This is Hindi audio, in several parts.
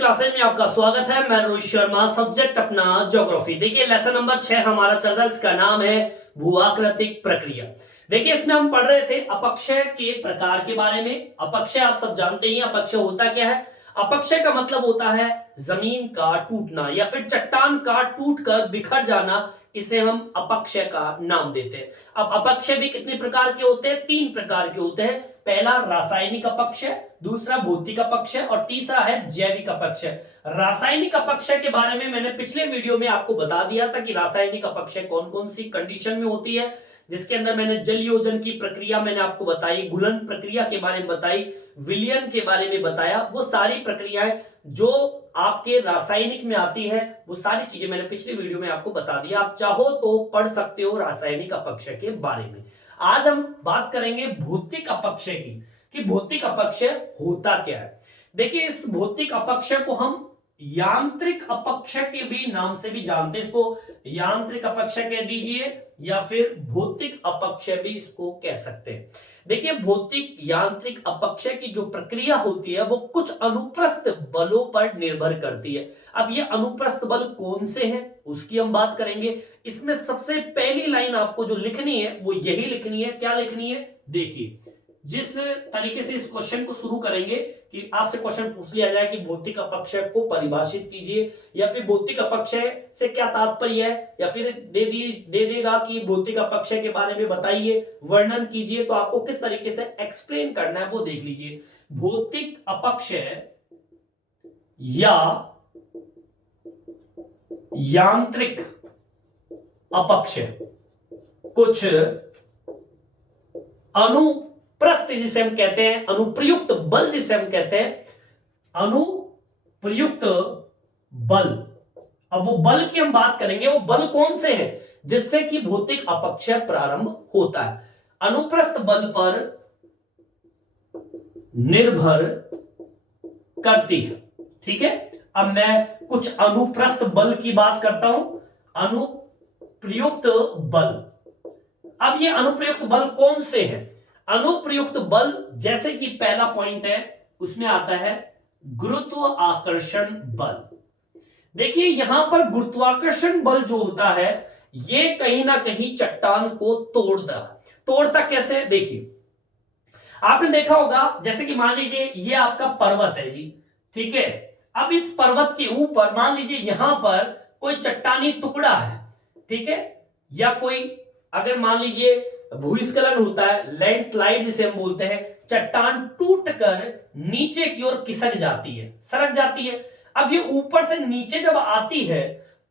क्लासेज में आपका स्वागत है। मैं रोहित शर्मा, सब्जेक्ट अपना ज्योग्राफी। देखिए लेसन नंबर 6 हमारा चल रहा है, इसका नाम है भूआकृतिक प्रक्रिया। देखिए इसमें हम पढ़ रहे थे अपक्षय के प्रकार के बारे में। अपक्षय आप सब जानते ही हैं, अपक्षय होता क्या है। अपक्षय का मतलब होता है जमीन का टूटना या फिर चट्टान का टूटकर बिखर जाना, इसे हम अपक्षय का नाम देते हैं। अब अपक्षय भी कितने प्रकार के होते हैं? 3 प्रकार के होते हैं। पहला रासायनिक अपक्षय, दूसरा भौतिक अपक्षय और तीसरा है जैविक अपक्षय। रासायनिक अपक्षय के बारे में मैंने पिछले वीडियो में आपको बता दिया था कि रासायनिक अपक्षय कौन कौन सी कंडीशन में होती है, जिसके अंदर मैंने जल योजन की प्रक्रिया मैंने आपको बताई, घुलन प्रक्रिया के बारे में बताई, विलयन के बारे में बताया। वो सारी प्रक्रियाएं जो आपके रासायनिक में आती है, वो सारी चीजें मैंने पिछले वीडियो में आपको बता दिया। आप चाहो तो पढ़ सकते हो रासायनिक अपक्षय के बारे में। आज हम बात करेंगे भौतिक अपक्षय की, कि भौतिक अपक्षय होता क्या है। देखिए इस भौतिक अपक्षय को हम यांत्रिक अपक्षय के भी नाम से भी जानते हैं। इसको यांत्रिक अपक्षय कह दीजिए या फिर भौतिक अपक्षय भी इसको कह सकते हैं। देखिए भौतिक यांत्रिक अपक्षय की जो प्रक्रिया होती है वो कुछ अनुप्रस्थ बलों पर निर्भर करती है। अब ये अनुप्रस्थ बल कौन से हैं उसकी हम बात करेंगे। इसमें सबसे पहली लाइन आपको जो लिखनी है वो यही लिखनी है। क्या लिखनी है? देखिए जिस तरीके से इस क्वेश्चन को शुरू करेंगे कि आपसे क्वेश्चन पूछ लिया जाए कि भौतिक अपक्षय को परिभाषित कीजिए, या फिर भौतिक अपक्षय से क्या तात्पर्य है, या फिर दे देगा कि भौतिक अपक्षय के बारे में बताइए, वर्णन कीजिए, तो आपको किस तरीके से एक्सप्लेन करना है वो देख लीजिए। भौतिक अपक्षय या यांत्रिक अपक्षय कुछ अनुप्रस्थ जिसे हम कहते हैं, अनुप्रयुक्त बल जिसे हम कहते हैं, अनुप्रयुक्त बल। अब वो बल की हम बात करेंगे, वो बल कौन से हैं जिससे कि भौतिक अपक्षय प्रारंभ होता है। अनुप्रस्थ बल पर निर्भर करती है। ठीक है, अब मैं कुछ अनुप्रस्थ बल की बात करता हूं। अनुप्रयुक्त बल, अब ये अनुप्रयुक्त बल कौन से हैं? अनुप्रयुक्त बल जैसे कि पहला पॉइंट है उसमें आता है गुरुत्वाकर्षण बल। देखिए यहां पर गुरुत्वाकर्षण बल जो होता है ये कहीं ना कहीं चट्टान को तोड़ता कैसे? देखिए आपने देखा होगा, जैसे कि मान लीजिए ये आपका पर्वत है जी, ठीक है। अब इस पर्वत के ऊपर मान लीजिए यहां पर कोई चट्टानी टुकड़ा है, ठीक है, या कोई अगर मान लीजिए भूस्खलन होता है, लैंडस्लाइड जिसे हम बोलते हैं, चट्टान टूटकर नीचे की ओर खिसक जाती है, सरक जाती है। अब ये ऊपर से नीचे जब आती है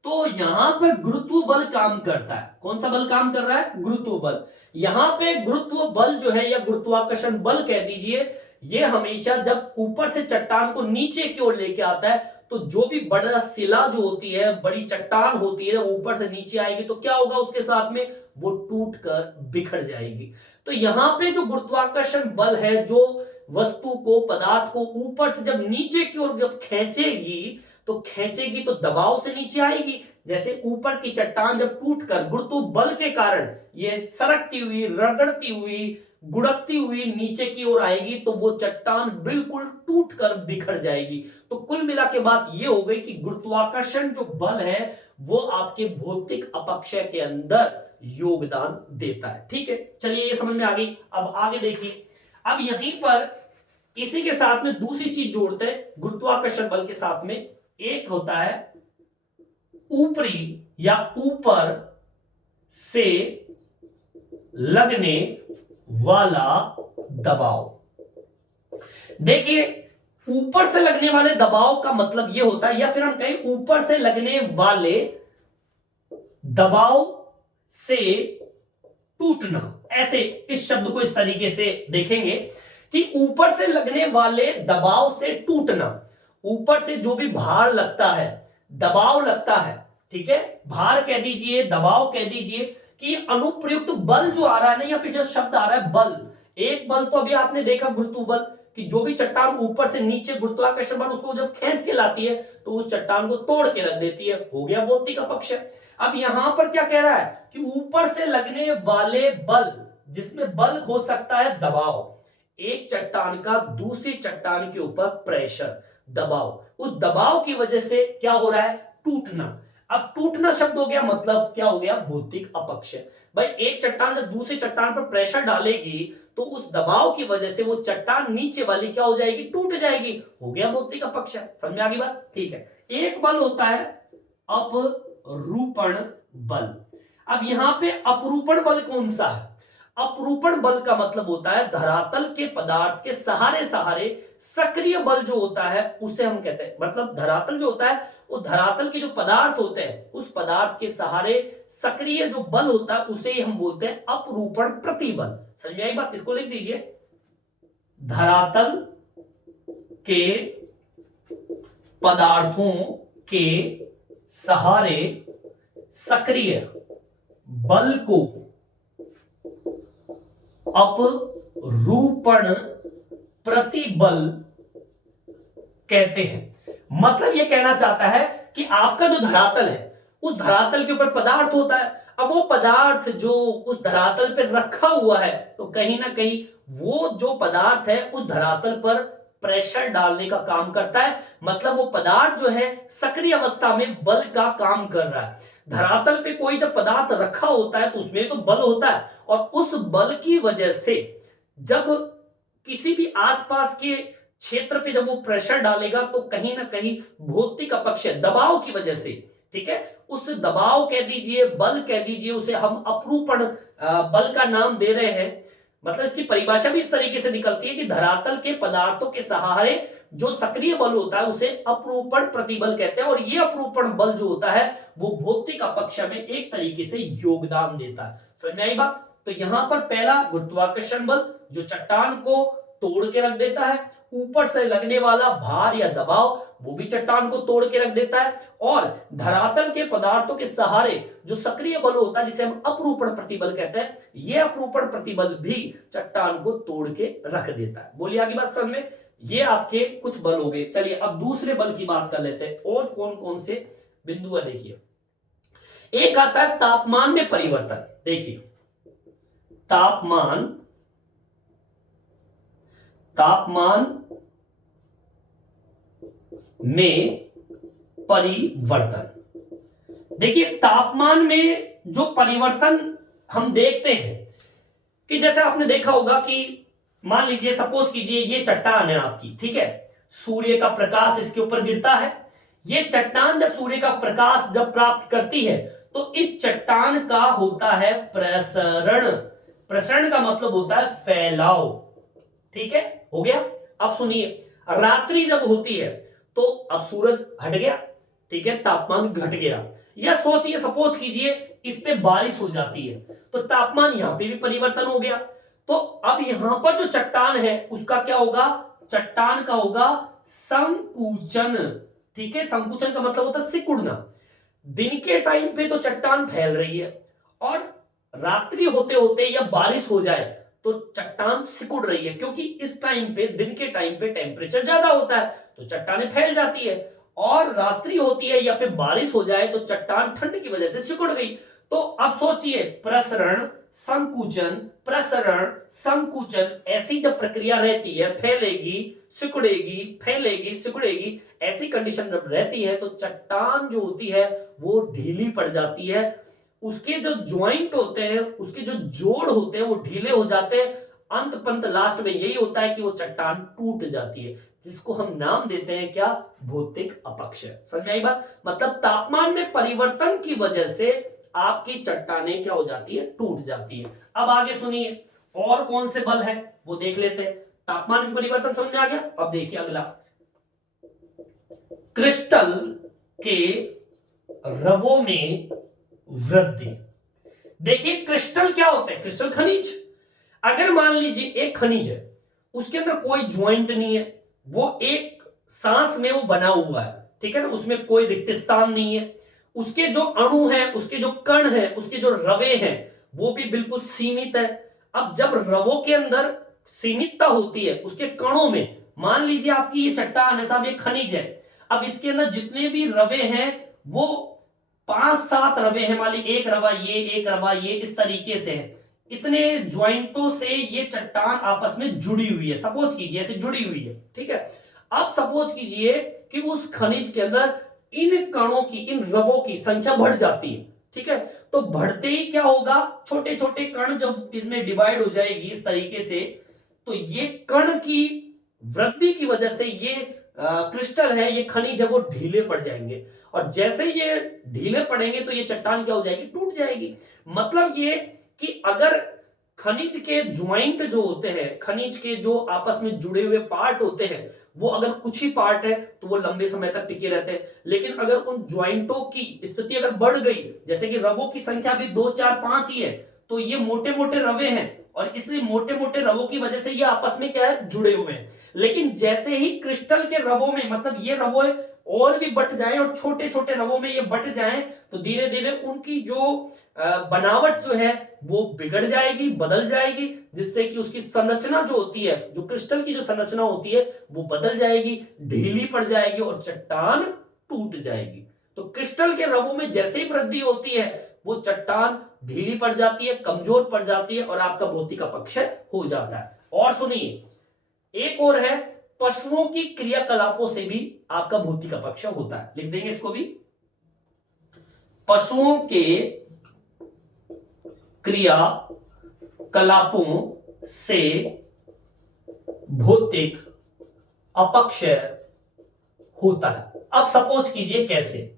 तो यहां पर गुरुत्व बल काम करता है। कौन सा बल काम कर रहा है? गुरुत्व बल। यहां पे गुरुत्व बल जो है या गुरुत्वाकर्षण बल कह दीजिए, ये हमेशा जब ऊपर से चट्टान को नीचे की ओर लेके आता है तो जो भी बड़ा शिला जो होती है, बड़ी चट्टान होती है, ऊपर से नीचे आएगी तो क्या होगा उसके साथ में? वो टूट कर बिखर जाएगी। तो यहां पे जो गुरुत्वाकर्षण बल है जो वस्तु को, पदार्थ को ऊपर से जब नीचे की ओर जब खींचेगी तो दबाव से नीचे आएगी। जैसे ऊपर की चट्टान जब टूटकर गुरुत्व बल के कारण ये सरकती हुई, रगड़ती हुई, गुड़कती हुई नीचे की ओर आएगी तो वो चट्टान बिल्कुल टूटकर बिखर जाएगी। तो कुल मिला के बात ये हो गई कि गुरुत्वाकर्षण जो बल है वो आपके भौतिक अपक्षय के अंदर योगदान देता है। ठीक है, चलिए ये समझ में आ गई। अब आगे देखिए, अब यहीं पर इसी के साथ में दूसरी चीज जोड़ते हैं गुरुत्वाकर्षण बल के साथ में। एक होता है ऊपरी या ऊपर से लगने वाला दबाव। देखिए ऊपर से लगने वाले दबाव का मतलब यह होता है, या फिर हम कहें ऊपर से लगने वाले दबाव से टूटना। ऐसे इस शब्द को इस तरीके से देखेंगे कि ऊपर से लगने वाले दबाव से टूटना। ऊपर से जो भी भार लगता है, दबाव लगता है, ठीक है, भार कह दीजिए, दबाव कह दीजिए, कि अनुप्रयुक्त बल जो आ रहा है ना, यहाँ पे जो शब्द आ रहा है बल, एक बल तो अभी आपने देखा गुरुत्व बल, कि जो भी चट्टान ऊपर से नीचे गुरुत्वाकर्षण बल उसको जब खींच के लाती है तो उस चट्टान को तोड़ के रख देती है। हो गया भौतिक अपक्षय। अब यहां पर क्या कह रहा है कि ऊपर से लगने वाले बल, जिसमें बल हो सकता है दबाव, एक चट्टान का दूसरी चट्टान के ऊपर प्रेशर, दबाव, उस दबाव की वजह से क्या हो रहा है, टूटना। अब टूटना शब्द हो गया, मतलब क्या हो गया, भौतिक अपक्ष। भाई एक चट्टान जब दूसरी चट्टान पर प्रेशर डालेगी तो उस दबाव की वजह से वो चट्टान नीचे वाली क्या हो जाएगी, टूट जाएगी, हो गया भौतिक अपक्ष। समझ में आ गई बात, ठीक है। एक बल होता है अपरूपण बल। अब यहां पे अपरूपण बल कौन सा है, अपरूपण बल का मतलब होता है धरातल के पदार्थ के सहारे सहारे सक्रिय बल जो होता है उसे हम कहते हैं, मतलब धरातल जो होता है वो धरातल के जो पदार्थ होते हैं उस पदार्थ के सहारे सक्रिय जो बल होता है उसे हम बोलते हैं अपरूपण प्रतिबल। समझ में आई बात, इसको लिख दीजिए, धरातल के पदार्थों के सहारे सक्रिय बल को अपरूपण प्रतिबल कहते हैं। मतलब यह कहना चाहता है कि आपका जो धरातल है उस धरातल के ऊपर पदार्थ होता है, अब वो पदार्थ जो उस धरातल पर रखा हुआ है तो कहीं ना कहीं वो जो पदार्थ है उस धरातल पर प्रेशर डालने का काम करता है, मतलब वो पदार्थ जो है सक्रिय अवस्था में बल का काम कर रहा है। धरातल पे कोई जब पदार्थ रखा होता है तो उसमें तो बल होता है, और उस बल की वजह से जब किसी भी आसपास के क्षेत्र पे जब वो प्रेशर डालेगा तो कहीं ना कहीं भौतिक अपक्ष दबाव की वजह से, ठीक है, उस दबाव कह दीजिए, बल कह दीजिए, उसे हम अपरूपण बल का नाम दे रहे हैं। मतलब इसकी परिभाषा भी इस तरीके से निकलती है कि धरातल के पदार्थों के सहारे जो सक्रिय बल होता है उसे अपरूपण प्रतिबल कहते हैं, और ये अपरूपण बल जो होता है वो भौतिक अपक्ष में एक तरीके से योगदान देता है। समझ में आई बात। तो यहां पर पहला गुरुत्वाकर्षण बल जो चट्टान को तोड़ के रख देता है, ऊपर से लगने वाला भार या दबाव वो भी चट्टान को तोड़ के रख देता है, और धरातल के पदार्थों के सहारे जो सक्रिय बल होता है जिसे हम अपरूपण प्रतिबल कहते हैं, ये अपरूपण प्रतिबल भी चट्टान को तोड़ के रख देता है। बोलिए आगे बात समझ में। ये आपके कुछ बल हो गए। चलिए अब दूसरे बल की बात कर लेते हैं, और कौन कौन से बिंदु है देखिए। एक आता है तापमान में परिवर्तन। देखिए तापमान में परिवर्तन। देखिए तापमान में जो परिवर्तन हम देखते हैं कि जैसे आपने देखा होगा कि मान लीजिए, सपोज कीजिए ये चट्टान है आपकी, ठीक है, सूर्य का प्रकाश इसके ऊपर गिरता है। ये चट्टान जब सूर्य का प्रकाश जब प्राप्त करती है तो इस चट्टान का होता है प्रसरण। प्रसरण का मतलब होता है फैलाव, ठीक है, हो गया। अब सुनिए, रात्रि जब होती है तो अब सूरज हट गया, ठीक है, तापमान घट गया, या सोचिए, सपोज कीजिए इस पे बारिश हो जाती है तो तापमान यहां पे भी परिवर्तन हो गया। तो अब यहां पर जो चट्टान है उसका क्या होगा, चट्टान का होगा संकुचन, ठीक है। संकुचन का मतलब होता है सिकुड़ना। दिन के टाइम पे तो चट्टान फैल रही है, और रात्रि होते होते या बारिश हो जाए तो चट्टान सिकुड़ रही है, क्योंकि इस टाइम पे, दिन के टाइम पे टेम्परेचर ज्यादा होता है तो चट्टानें फैल जाती है, और रात्रि होती है या फिर बारिश हो जाए तो चट्टान ठंड की वजह से सिकुड़ गई। तो अब सोचिए, प्रसरण संकुचन, प्रसरण संकुचन, ऐसी जब प्रक्रिया रहती है, फैलेगी सिकुड़ेगी, फैलेगी सिकुड़ेगी, ऐसी कंडीशन जब रहती है तो चट्टान जो होती है वो ढीली पड़ जाती है, उसके जो ज्वाइंट होते हैं, उसके जो जोड़ होते हैं वो ढीले हो जाते हैं, अंत पंत लास्ट में यही होता है कि वो चट्टान टूट जाती है, जिसको हम नाम देते हैं क्या, भौतिक अपक्ष। समझ में आई बात। मतलब तापमान में परिवर्तन की वजह से आपकी चट्टानें क्या हो जाती है, टूट जाती है। अब आगे सुनिए और कौन से बल है वो देख लेते हैं। तापमान में परिवर्तन समझ में आ गया। अब देखिए अगला, क्रिस्टल के रवों में वृद्धि। देखिए क्रिस्टल क्या होते हैं, क्रिस्टल खनिज। अगर मान लीजिए एक खनिज है, उसके अंदर कोई ज्वाइंट नहीं है, वो एक सांस में वो बना हुआ है, ठीक है ना, उसमें कोई रिक्त स्थान नहीं है, उसके जो अणु हैं, उसके जो कण हैं, उसके जो रवे हैं वो भी बिल्कुल सीमित है। अब जब रवों के अंदर सीमितता होती है उसके कणों में, मान लीजिए आपकी ये चट्टान है साहब, ये खनिज है, अब इसके अंदर जितने भी रवे हैं वो 5-7 रवे हैं, मान ली एक रवा ये, एक रवा ये, इस तरीके से है, इतने ज्वाइंटों से ये चट्टान आपस में जुड़ी हुई है, सपोज कीजिए ऐसे जुड़ी हुई है, ठीक है। आप सपोज कीजिए कि उस खनिज के अंदर इन कणों की, इन रवों की संख्या बढ़ जाती है, ठीक है। तो बढ़ते ही क्या होगा, छोटे छोटे कण जब इसमें डिवाइड हो जाएगी इस तरीके से, तो ये कण की वृद्धि की वजह से ये क्रिस्टल है, ये खनिज है, वो ढीले पड़ जाएंगे। और जैसे ये ढीले पड़ेंगे तो ये चट्टान क्या हो जाएगी, टूट जाएगी। मतलब ये कि अगर खनिज के ज्वाइंट जो होते हैं, खनिज के जो आपस में जुड़े हुए पार्ट होते हैं, वो अगर कुछ ही पार्ट है तो वो लंबे समय तक टिके रहते हैं। लेकिन अगर उन ज्वाइंटों की स्थिति अगर बढ़ गई, जैसे कि रवों की संख्या भी 2 4 5 ही है, तो ये मोटे मोटे रवे हैं और इसलिए मोटे मोटे रवों की वजह से ये आपस में क्या है, जुड़े हुए हैं। लेकिन जैसे ही क्रिस्टल के रवों में, मतलब ये रवो और भी बट जाए और छोटे छोटे रवों में ये बट जाएं, तो धीरे धीरे उनकी जो बनावट जो है वो बिगड़ जाएगी, बदल जाएगी, जिससे कि उसकी संरचना जो होती है, जो क्रिस्टल की जो संरचना होती है वो बदल जाएगी, ढीली पड़ जाएगी और चट्टान टूट जाएगी। तो क्रिस्टल के रवों में जैसे ही वृद्धि होती है वो चट्टान ढीली पड़ जाती है, कमजोर पड़ जाती है और आपका भौतिक अपक्षय हो जाता है। और सुनिए, एक और है, पशुओं की क्रियाकलापों से भी आपका भौतिक अपक्षय होता है। लिख देंगे इसको भी, पशुओं के क्रियाकलापों से भौतिक अपक्षय होता है। अब सपोज कीजिए कैसे,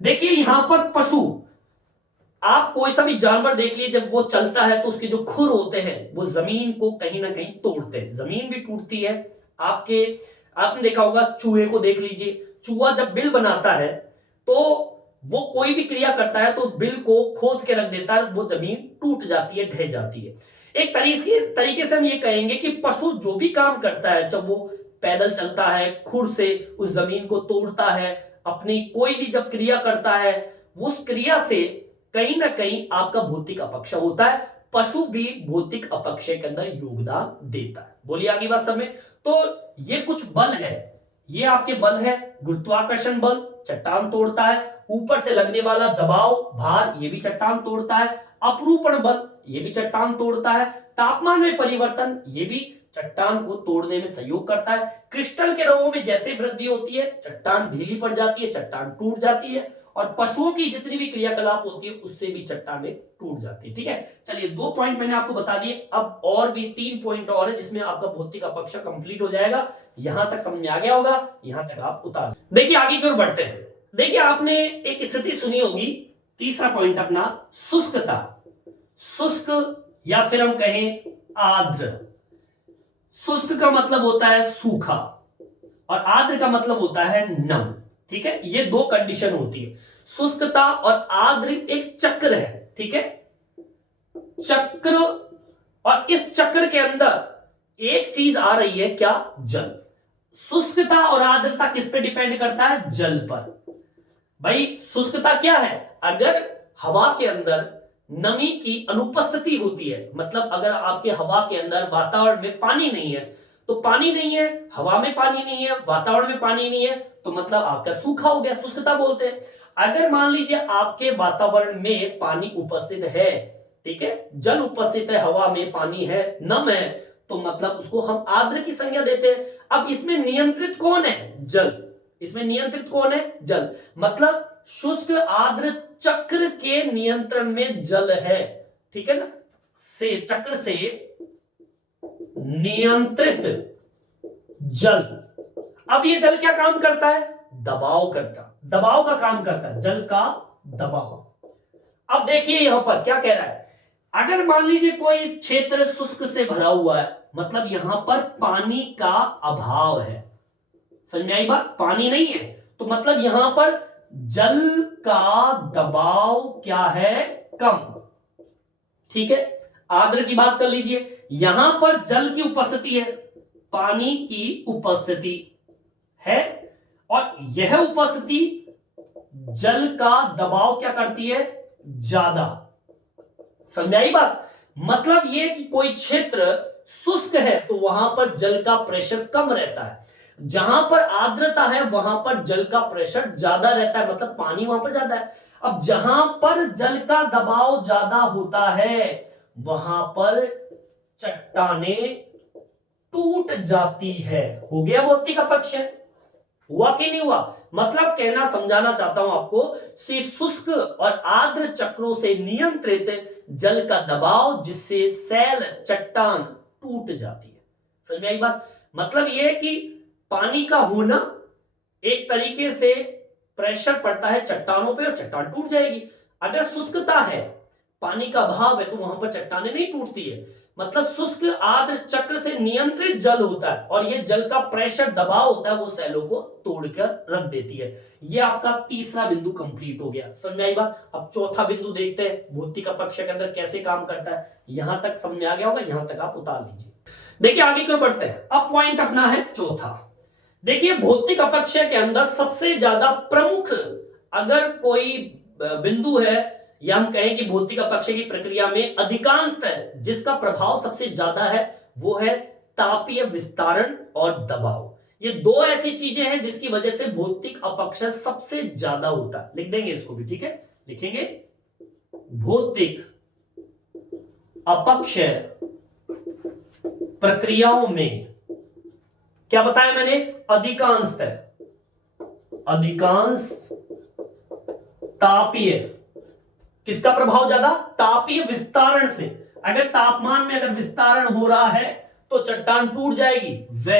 देखिए यहां पर पशु, आप कोई सा भी जानवर देख लीजिए, जब वो चलता है तो उसके जो खुर होते हैं वो जमीन को कहीं ना कहीं तोड़ते हैं, जमीन भी टूटती है। आपने देखा होगा, चूहे को देख लीजिए, चूहा जब बिल बनाता है तो वो कोई भी क्रिया करता है तो बिल को खोद के रख देता है, वो जमीन टूट जाती है, ढह जाती है। एक तरीके से हम ये कहेंगे कि पशु जो भी काम करता है, जब वो पैदल चलता है, खुर से उस जमीन को तोड़ता है, अपनी कोई भी जब क्रिया करता है, उस क्रिया से कहीं ना कहीं आपका भौतिक अपक्षय होता है। पशु भी भौतिक अपक्षय के अंदर योगदान देता है। बोलिए आगे बात सब में। तो ये कुछ बल है, ये आपके बल है, गुरुत्वाकर्षण बल चट्टान तोड़ता है, ऊपर से लगने वाला दबाव भार ये भी चट्टान तोड़ता है, अपरूपण बल ये भी चट्टान तोड़ता है, तापमान में परिवर्तन ये भी चट्टान को तोड़ने में सहयोग करता है। क्रिस्टल के रवों में जैसे वृद्धि होती है चट्टान ढीली पड़ जाती है, चट्टान टूट जाती है, और पशुओं की जितनी भी क्रियाकलाप होती है उससे भी चट्टानें टूट जाती है। ठीक है, चलिए 2 पॉइंट मैंने आपको बता दिए, अब और भी 3 पॉइंट और है जिसमें आपका भौतिक अपक्षय कंप्लीट हो जाएगा। यहां तक समझ में आ गया होगा, यहां तक आप उतार। देखिए आगे की ओर बढ़ते हैं। देखिए आपने एक स्थिति सुनी होगी, तीसरा पॉइंट अपना, शुष्कता। शुष्क या फिर हम कहें आर्द्र। शुष्क का मतलब होता है सूखा और आर्द्र का मतलब होता है नम। ठीक है, ये 2 कंडीशन होती है। शुष्कता और आर्द्र एक चक्र है, ठीक है, चक्र, और इस चक्र के अंदर एक चीज आ रही है, क्या, जल। शुष्कता और आर्द्रता किस पे डिपेंड करता है, जल पर। भाई शुष्कता क्या है, अगर हवा के अंदर नमी की अनुपस्थिति होती है, मतलब अगर आपके हवा के अंदर वातावरण में पानी नहीं है, तो पानी नहीं है, हवा में पानी नहीं है, वातावरण में पानी नहीं है, तो मतलब आपका सूखा हो गया, शुष्कता बोलते हैं। अगर मान लीजिए आपके वातावरण में पानी उपस्थित है, ठीक है, जल उपस्थित है, हवा में पानी है, नम है, तो मतलब उसको हम आर्द्र की संज्ञा देते हैं। अब इसमें नियंत्रित कौन है, जल। इसमें नियंत्रित कौन है, जल। मतलब शुष्क आर्द्र चक्र के नियंत्रण में जल है, ठीक है ना, से चक्र से नियंत्रित जल। अब ये जल क्या काम करता है, दबाव का काम करता है, जल का दबाव। अब देखिए यहां पर क्या कह रहा है, अगर मान लीजिए कोई क्षेत्र शुष्क से भरा हुआ है, मतलब यहां पर पानी का अभाव है, समझ में आई बात, पानी नहीं है, तो मतलब यहां पर जल का दबाव क्या है, कम। ठीक है, आर्द्र की बात कर लीजिए, यहां पर जल की उपस्थिति है, पानी की उपस्थिति है, और यह उपस्थिति जल का दबाव क्या करती है, ज्यादा। समझ आई बात, मतलब यह कि कोई क्षेत्र शुष्क है तो वहां पर जल का प्रेशर कम रहता है, जहां पर आर्द्रता है वहां पर जल का प्रेशर ज्यादा रहता है, मतलब पानी वहां पर ज्यादा है। अब जहां पर जल का दबाव ज्यादा होता है वहां पर चट्टानें टूट जाती है। हो गया भौतिक अपक्षय, हुआ कि नहीं हुआ? मतलब कहना समझाना चाहता हूं आपको, शुष्क और आर्द्र चक्रों से नियंत्रित जल का दबाव जिससे सैल चट्टान टूट जाती है। समझ में आई बात? मतलब यह है कि पानी का होना एक तरीके से प्रेशर पड़ता है चट्टानों पे और चट्टान टूट जाएगी। अगर शुष्कता है, पानी का अभाव है, तो वहां पर चट्टानें नहीं टूटती है। मतलब शुष्क आर्द्र चक्र से नियंत्रित जल होता है और ये जल का प्रेशर दबाव होता है, वो सैलों को तोड़कर रख देती है। ये आपका तीसरा बिंदु कंप्लीट हो गया। समझ में आई बात? अब चौथा बिंदु देखते हैं भौतिक अपक्षय के अंदर कैसे काम करता है। यहां तक समझ में आ गया होगा, यहां तक आप उतार लीजिए। देखिए आगे क्यों बढ़ते हैं। अब पॉइंट अपना है चौथा। देखिए भौतिक अपक्षय के अंदर सबसे ज्यादा प्रमुख अगर कोई बिंदु है, या हम कहें कि भौतिक अपक्षय की प्रक्रिया में अधिकांशतः जिसका प्रभाव सबसे ज्यादा है, वो है तापीय विस्तारण और दबाव। ये दो ऐसी चीजें हैं जिसकी वजह से भौतिक अपक्षय सबसे ज्यादा होता है। लिख देंगे इसको भी, ठीक है, लिखेंगे भौतिक अपक्षय प्रक्रियाओं में क्या बताया मैंने, अधिकांश तापीय, किसका प्रभाव ज्यादा, तापीय विस्तारण से। अगर तापमान में अगर विस्तारण हो रहा है तो चट्टान टूट जाएगी, व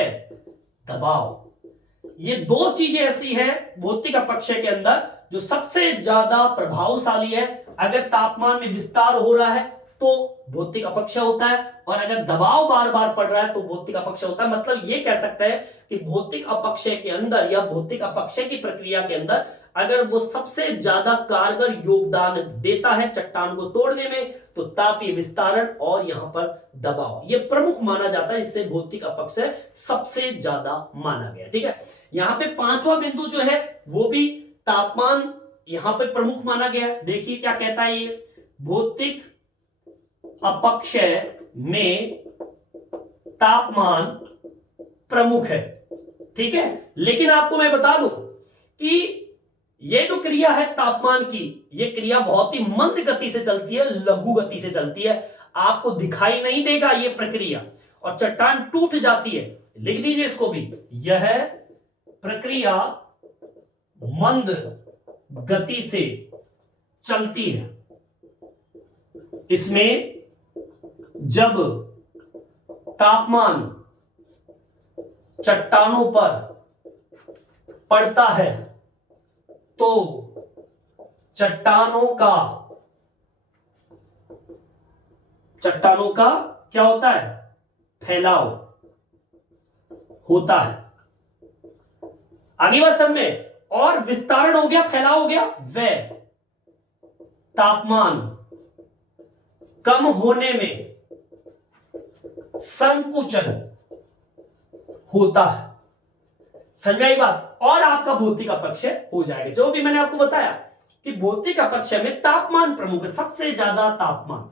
दबाव। ये दो चीजें ऐसी है भौतिक अपक्षय के अंदर जो सबसे ज्यादा प्रभावशाली है। अगर तापमान में विस्तार हो रहा है तो भौतिक अपक्षय होता है, और अगर दबाव बार बार पड़ रहा है तो भौतिक अपक्षय होता है। मतलब ये कह सकते हैं कि भौतिक अपक्षय के अंदर या भौतिक अपक्षय की प्रक्रिया के अंदर अगर वो सबसे ज्यादा कारगर योगदान देता है चट्टान को तोड़ने में, तो तापीय विस्तारण और यहां पर दबाव, ये प्रमुख माना जाता है। इससे भौतिक अपक्षय सबसे ज्यादा माना गया। ठीक है, यहां पे पांचवा बिंदु जो है वो भी तापमान यहां पे प्रमुख माना गया। देखिए क्या कहता है ये, भौतिक अपक्षय में तापमान प्रमुख है। ठीक है, लेकिन आपको मैं बता दूं कि ये जो क्रिया है तापमान की, ये क्रिया बहुत ही मंद गति से चलती है, लघु गति से चलती है। आपको दिखाई नहीं देगा ये प्रक्रिया, और चट्टान टूट जाती है। लिख दीजिए इसको भी, यह प्रक्रिया मंद गति से चलती है। इसमें जब तापमान चट्टानों पर पड़ता है तो चट्टानों का क्या होता है, फैलाव होता है। आगे बात समझ में, और विस्तारण हो गया, फैलाव हो गया, व तापमान कम होने में संकुचन होता है। समझ में आई बात? और आपका भौतिक अपक्षय हो जाएगा। जो भी मैंने आपको बताया कि भौतिक अपक्षय में तापमान प्रमुख है, सबसे ज्यादा तापमान।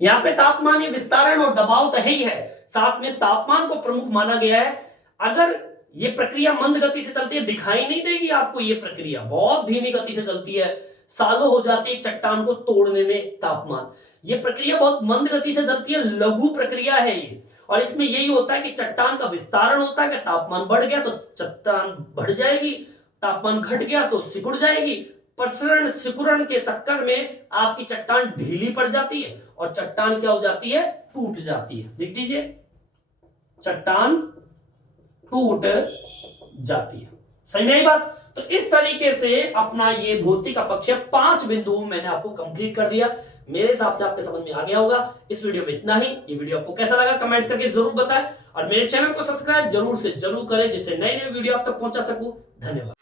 यहां पे तापमान ये विस्तारण और दबाव तो है ही है, साथ में तापमान को प्रमुख माना गया है। अगर ये प्रक्रिया मंद गति से चलती है, दिखाई नहीं देगी आपको, ये प्रक्रिया बहुत धीमी गति से चलती है, सालों हो जाती है चट्टान को तोड़ने में तापमान। ये प्रक्रिया बहुत मंद गति से चलती है, लघु प्रक्रिया है ये, और इसमें यही होता है कि चट्टान का विस्तारण होता है। कि तापमान बढ़ गया तो चट्टान बढ़ जाएगी, तापमान घट गया तो सिकुड़ जाएगी। प्रसरण सिकुड़न के चक्कर में आपकी चट्टान ढीली पड़ जाती है और चट्टान क्या हो जाती है, टूट जाती है। देख दीजिए, चट्टान टूट जाती है। सही में यही बात? तो इस तरीके से अपना ये भौतिक अपक्षय 5 बिंदु मैंने आपको कंप्लीट कर दिया। मेरे हिसाब से आपके समझ में आ गया होगा। इस वीडियो में इतना ही। ये वीडियो आपको कैसा लगा कमेंट्स करके जरूर बताएं, और मेरे चैनल को सब्सक्राइब जरूर से जरूर करें, जिससे नई नई वीडियो आप तक पहुंचा सकूं। धन्यवाद।